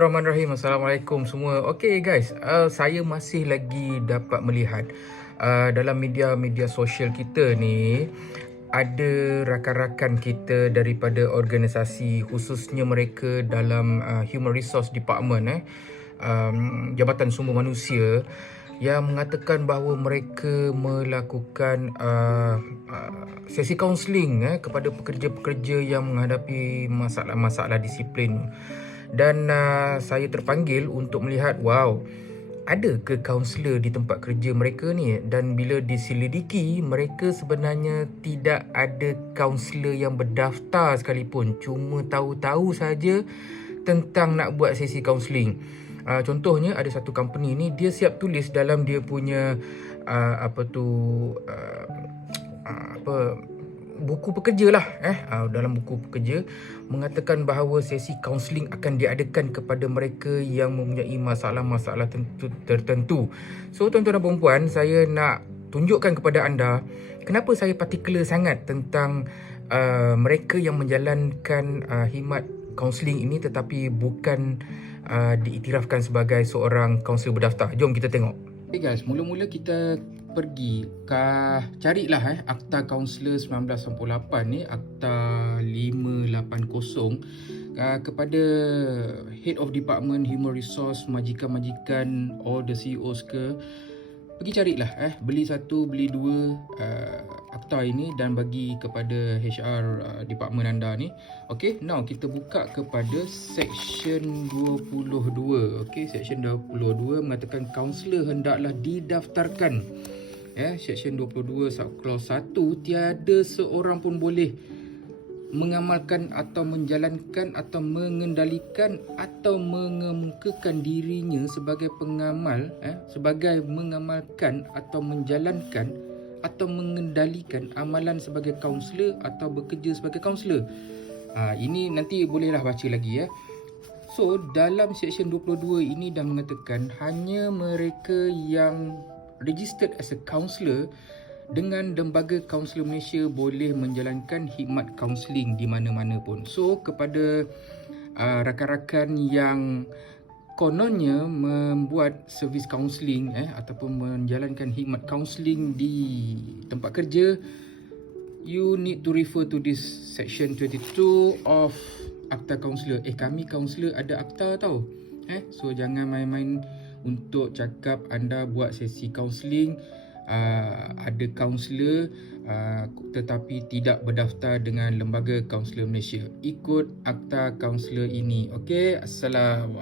Bismillahirrahmanirrahim. Assalamualaikum semua. Okay guys, uh, saya masih lagi dapat melihat uh, dalam media-media sosial kita ni ada rakan-rakan kita daripada organisasi khususnya mereka dalam uh, Human Resource Department eh um, Jabatan Sumber Manusia yang mengatakan bahawa mereka melakukan uh, uh, sesi kaunseling eh, kepada pekerja-pekerja yang menghadapi masalah-masalah disiplin dan uh, saya terpanggil untuk melihat wow ada ke kaunselor di tempat kerja mereka ni? Dan bila diselidiki mereka sebenarnya tidak ada kaunselor yang berdaftar sekalipun. Cuma tahu-tahu saja tentang nak buat sesi kaunseling uh, contohnya ada satu company ni dia siap tulis dalam dia punya uh, apa tu uh, uh, apa buku pekerja lah eh uh, dalam buku pekerja mengatakan bahawa sesi kaunseling akan diadakan kepada mereka yang mempunyai masalah-masalah tentu, tertentu. So tuan-tuan dan puan saya nak tunjukkan kepada anda kenapa saya particular sangat tentang uh, mereka yang menjalankan uh, khidmat kaunseling ini tetapi bukan uh, diiktirafkan sebagai seorang kaunselor berdaftar. Jom kita tengok. Okay guys, mula-mula kita pergi kah carilah eh akta kaunselor 1998 ni akta 580 uh, kepada head of department human resource majikan-majikan all the CEOs ke pergi carilah eh. Beli satu beli dua uh, akta ini dan bagi kepada HR uh, department anda ni. Okey now kita buka kepada section 22 okey section 22 mengatakan kaunselor hendaklah didaftarkan. Ya section 22 sub clause 1 tiada seorang pun boleh mengamalkan atau menjalankan atau mengendalikan atau mengemukakan dirinya sebagai pengamal eh, sebagai mengamalkan atau menjalankan atau mengendalikan amalan sebagai kaunselor atau bekerja sebagai kaunselor. Ha, ini nanti bolehlah baca lagi ya. So dalam section 22 ini dah mengatakan hanya mereka yang registered as a counselor dengan Lembaga Kaunselor Malaysia boleh menjalankan khidmat kaunseling di mana-mana pun. So kepada uh, rakan-rakan yang kononnya membuat servis kaunseling eh ataupun menjalankan khidmat kaunseling di tempat kerja you need to refer to this section 22 of akta kaunselor. Eh kami kaunselor ada akta tau. Eh so jangan main-main untuk cakap anda buat sesi kaunseling uh, ada kaunselor uh, tetapi tidak berdaftar dengan lembaga kaunselor Malaysia. Ikut akta kaunselor ini. Okey assalamualaikum